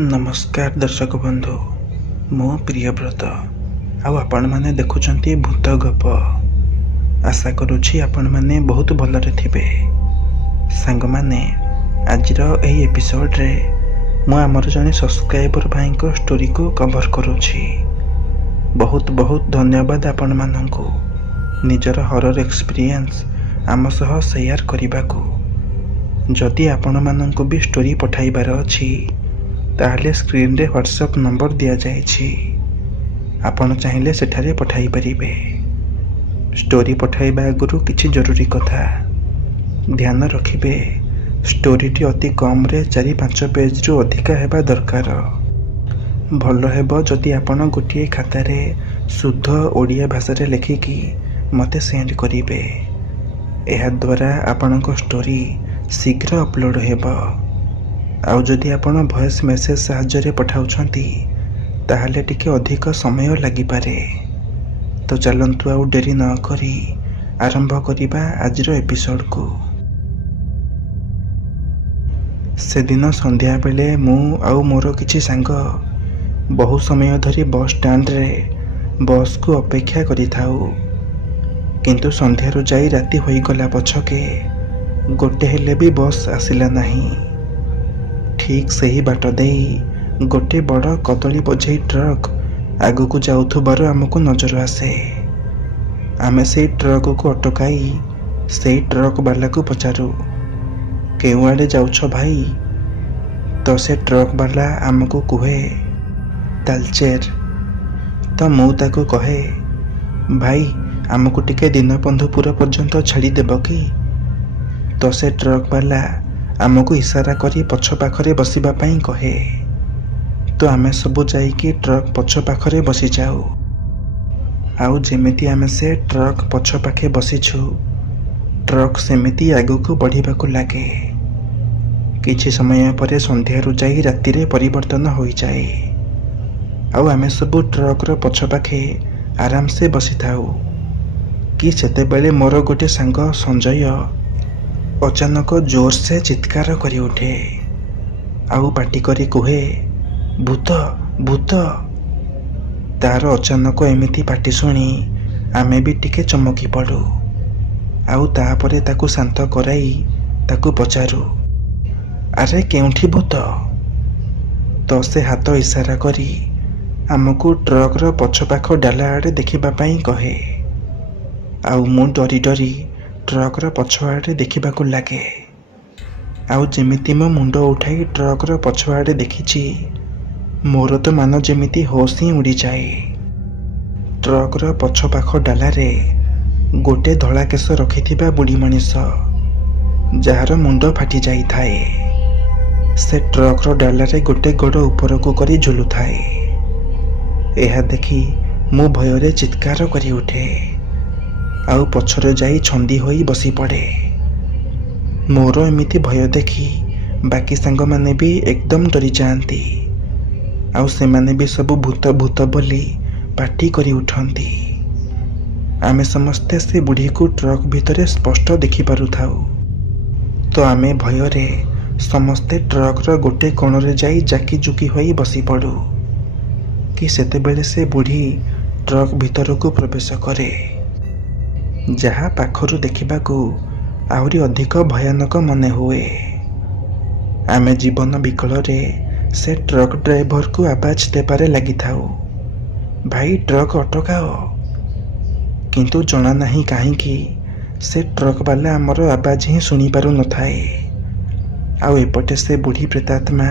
नमस्कार दर्शक बंधु मो प्रियव्रत आपण मैंने देखुंट भूत गप। आशा करुँची आपण मैंने बहुत भलरे थे सांग मैंने आज एपिसोड रे मु आमर जने सब्सक्राइबर भाई को स्टोरी को कवर करुँची। बहुत बहुत धन्यवाद आपण माननकु निजर हरर एक्सपीरियंस आम सह शेयर करने को। जदि आपण माननकु भी स्टोरी पठाइबार अछि ताहले स्क्रीन रे व्हाट्सएप नंबर दिया जाइछि। आपण चाहिए सेठारे पठाई परिबे। स्टोरी पठाइबा आगुरु किछि जरूरी कथा ध्यान रखिबे। स्टोरीटी अति कम रे 4-5 पेज रु अधिका हेबा दरकार। भल हेबो जदि आपण गोटिए खाता रे शुद्ध ओडिया भाषा रे लेखिकी मते सेंड करिबे। एहा द्वारा आपणको स्टोरी शीघ्र अपलोड हेबो। आउ जदि आपण वॉइस मेसेज साहाय्य पठाउछंती ताहले टिके अधिक समय लागि पारे। तो चलंतु आउ डेरी न करी आरंभ करिबा आजिर एपिसोड को। से दिन संध्या बेले मु आउ मोर किछि सांग बहु समय धरी बस स्टैंड रे बस को अपेक्षा करि थाउ। किंतु संध्यारू जाई राति होई गला पछके गोटे हेले भी बस आसिला नहीं। ठीक सही बाट देई गोटे बड़ कदली बोझई ट्रक आगु को जाउथुबार आमको नजर आसे। आमे से ट्रक को अटकाई से ट्रक वाला को पचारू केउ आड़े जाउछ भाई। तो से ट्रक वाला आमको कहे तालचेर। तो मु ताको कहे भाई आमको टिके दीनबंधुपुर पर्यंत छाड़ी देब कि। तो से ट्रक वाला आमको इशारा करी पछ पाखरे बसिबा पाई कहे। तो आमे सबु जाइकी ट्रक पछ पाखरे बसी जाऊ। आउ जेमिति आमे से ट्रक पछ पाखे बसीछु ट्रक सेमिति आगु को बढ़िबा को लागे। किछि समय परे संध्यारू जाई राति रे परिवर्तन होई जाए। आउ आमे सबु ट्रक रो पछ पाखे आराम से बसी थाऊ कि सेते बेले मोर गोटे सांग संजय अचानक जोर से चित्कार करी उठे। आउ पाटी करी कहे भूत भूत। तार अचानक एमिति पाटी शुणी आमे भी टिके चमकी पड़ू। आउ तापरे ताकू शांत कराई ताकू पचारू अरे केउठी भूत। तो से हाथ इशारा करी आमको ट्रक रो पछ पाख डाला आड़े देखिबा पाई कहे। आउ मु डरी डरी ट्रक रो पछ आड़े देखिबा को लागे। आउ जेमिति मो मुंड उठाई ट्रक रो पछ आड़े देखिछि मोर तो मान जेमिति होश ही उड़ी जाए। ट्रक रो पछ पाख डाला रे गोटे धला केश रखिथिबा बुढ़ी मनीष जार मुंड फाटी जाई थाए। से ट्रक रो डाला रे गोटे गोड़ ऊपर को करी झुलु थाए। एहा देखी मु भୟରେ चित्कार करी उठे। आउ पछरे जाई छंदी होई बसी पड़े। मोर एमिति भय देखी बाकी सांग माने भी एकदम डरी जाती। आउ से माने भी सब भूत भूत बोली पाटी करी उठंती। आमे समस्ते से बुढ़ी को ट्रक भितरे स्पष्ट देखि पारु थाउ। तो आमे भୟରେ समस्ते ट्रक रो गोटे कोण रे जाई जाकी जुकी होई बसी पड़ू कि सेते बेले से बुढ़ी ट्रक भितर को प्रवेश करे। जहा पाखरु देखिबा को आहुरी अधिक भयानक मने हुए। आमे जीवन विकल रे से ट्रक ड्राइवर को आवाज देबारे लगी थाउ भाई ट्रक अटकाओ। किंतु जना नहीं काहींकी से ट्रक वाला आमर आवाज ही सुनी पारु न थाए। आउ एपटे से बुढ़ी प्रेतात्मा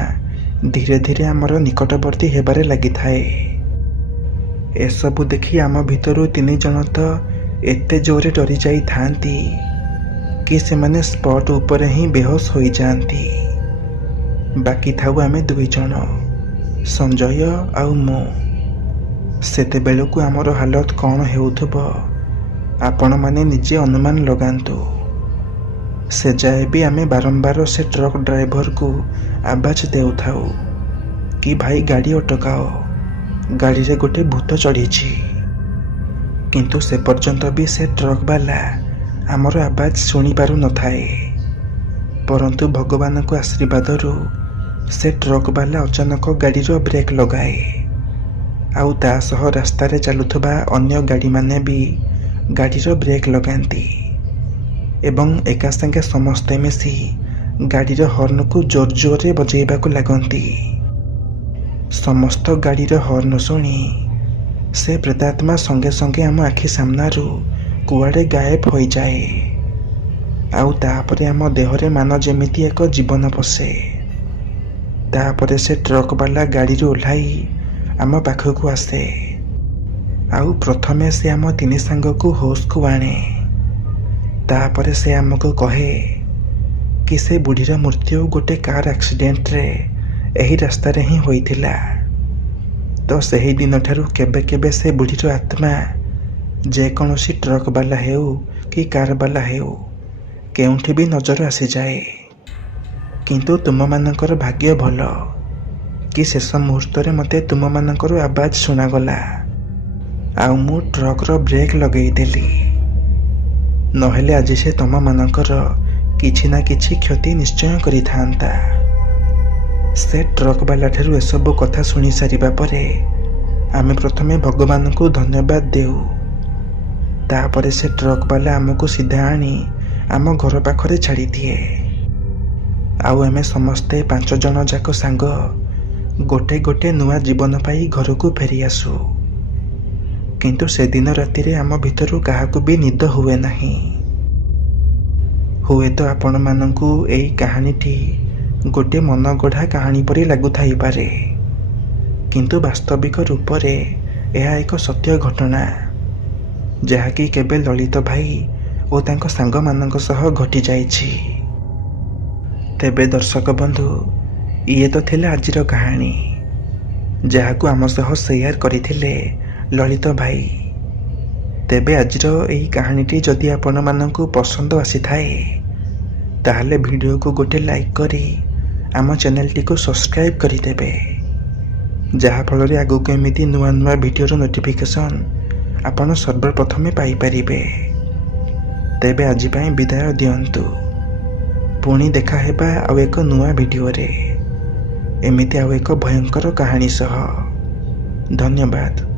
धीरे धीरे आमर निकटवर्ती हेबारे लगी थाए। एसबु देखी आम भितरु 3 जन तो एते जोरे डरी जाई थांती कि से माने स्पॉट ऊपर ही बेहोश होई जाती। बाकी थाउ आमे 2 जन संजय आउ मो। सेते बेलकु आमर हालत कौन हेउथबो आपण माने निजे अनुमान लगांतु। से जाए भी आमे बारंबार से ट्रक ड्राइवर को आवाज देउथाउ कि भाई गाड़ी अटकाओ गाड़ी रे गोटे भूत चढ़ीछि। किंतु से पर्यंत भी से ट्रक वाला आमर आवाज शुणी पारु न थाए। परंतु भगवान को आशीर्वाद ସେ ଟ୍ରକ୍ ବାଲା ଅଚାନକ ଗାଡ଼ିର ବ୍ରେକ୍ ଲଗାଏ ଆଉ ତା ସହ ରାସ୍ତାରେ ଚାଲୁଥିବା ଅନ୍ୟ ଗାଡ଼ିମାନେ ବି ଗାଡ଼ିର ବ୍ରେକ୍ ଲଗାନ୍ତି ଏବଂ ଏକା ସାଙ୍ଗେ ସମସ୍ତେ ମିଶି ଗାଡ଼ିର ହର୍ଣ୍ଣକୁ ଜୋର ଜୋରରେ ବଜେଇବାକୁ ଲାଗନ୍ତି। ସମସ୍ତ ଗାଡ଼ିର ହର୍ଣ୍ଣ ଶୁଣି ସେ ପ୍ରେତାତ୍ମା ସଙ୍ଗେ ସଙ୍ଗେ ଆମ ଆଖି ସାମ୍ନାରୁ କୁଆଡ଼େ ଗାୟବ ହୋଇଯାଏ ଆଉ ତାପରେ ଆମ ଦେହରେ ମାନ ଯେମିତି ଏକ ଜୀବନ ପଶେ। ତାପରେ ସେ ଟ୍ରକ୍ ବାଲା ଗାଡ଼ିରୁ ଓହ୍ଲାଇ ଆମ ପାଖକୁ ଆସେ ଆଉ ପ୍ରଥମେ ସେ ଆମ ତିନି ସାଙ୍ଗକୁ ହୋସ୍କୁ ଆଣେ। ତାପରେ ସେ ଆମକୁ କହେ କି ସେ ବୁଢ଼ୀର ମୃତ୍ୟୁ ଗୋଟେ କାର୍ ଆକ୍ସିଡେଣ୍ଟରେ ଏହି ରାସ୍ତାରେ ହିଁ ହୋଇଥିଲା। ତ ସେହି ଦିନଠାରୁ କେବେ କେବେ ସେ ବୁଢ଼ୀର ଆତ୍ମା ଯେକୌଣସି ଟ୍ରକ୍ ବାଲା ହେଉ କି କାର୍ ବାଲା ହେଉ କେଉଁଠି ବି ନଜର ଆସିଯାଏ। କିନ୍ତୁ ତୁମମାନଙ୍କର ଭାଗ୍ୟ ଭଲ କି ଶେଷ ମୁହୂର୍ତ୍ତରେ ମୋତେ ତୁମମାନଙ୍କର ଆବାଜ ଶୁଣାଗଲା ଆଉ ମୁଁ ଟ୍ରକ୍ର ବ୍ରେକ୍ ଲଗେଇଦେଲି। ନହେଲେ ଆଜି ସେ ତମମାନଙ୍କର କିଛି ନା କିଛି କ୍ଷତି ନିଶ୍ଚୟ କରିଥାନ୍ତା। ସେ ଟ୍ରକ୍ ବାଲାଠାରୁ ଏସବୁ କଥା ଶୁଣି ସାରିବା ପରେ ଆମେ ପ୍ରଥମେ ଭଗବାନଙ୍କୁ ଧନ୍ୟବାଦ ଦେଉ। ତାପରେ ସେ ଟ୍ରକ୍ ବାଲା ଆମକୁ ସିଧା ଆଣି ଆମ ଘର ପାଖରେ ଛାଡ଼ିଦିଏ ଆଉ ଆମେ ସମସ୍ତେ 5 ଜଣ ଯାକ ସାଙ୍ଗ ଗୋଟେ ଗୋଟେ ନୂଆ ଜୀବନ ପାଇ ଘରକୁ ଫେରି ଆସୁ। କିନ୍ତୁ ସେଦିନ ରାତିରେ ଆମ ଭିତରୁ କାହାକୁ ବି ନିଦ ହୁଏ ନାହିଁ। ହୁଏତ ଆପଣମାନଙ୍କୁ ଏହି କାହାଣୀଟି ଗୋଟିଏ ମନଗଢ଼ା କାହାଣୀ ପରି ଲାଗୁଥାଇପାରେ, କିନ୍ତୁ ବାସ୍ତବିକ ରୂପରେ ଏହା ଏକ ସତ୍ୟ ଘଟଣା ଯାହାକି କେବେ ଲଳିତ ଭାଇ ଓ ତାଙ୍କ ସାଙ୍ଗମାନଙ୍କ ସହ ଘଟିଯାଇଛି। ତେବେ ଦର୍ଶକ ବନ୍ଧୁ, ଇଏ ତ ଥିଲା ଆଜିର କାହାଣୀ ଯାହାକୁ ଆମ ସହ ସେୟାର କରିଥିଲେ ଲଳିତ ଭାଇ। ତେବେ ଆଜିର ଏହି କାହାଣୀଟି ଯଦି ଆପଣମାନଙ୍କୁ ପସନ୍ଦ ଆସିଥାଏ ତାହେଲେ ଭିଡ଼ିଓକୁ ଗୋଟେ ଲାଇକ୍ କରି ଆମ ଚ୍ୟାନେଲଟିକୁ ସବସ୍କ୍ରାଇବ୍ କରିଦେବେ, ଯାହାଫଳରେ ଆଗକୁ ଏମିତି ନୂଆ ନୂଆ ଭିଡ଼ିଓର ନୋଟିଫିକେସନ୍ ଆପଣ ସର୍ବପ୍ରଥମେ ପାଇପାରିବେ। ତେବେ ଆଜି ପାଇଁ ବିଦାୟ ଦିଅନ୍ତୁ। ପୁଣି ଦେଖା ହେବା ଆଉ ଏକ ନୂଆ ଭିଡ଼ିଓରେ ଏମିତି ଆଉ ଏକ ଭୟଙ୍କର କାହାଣୀ ସହ। ଧନ୍ୟବାଦ।